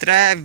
3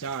4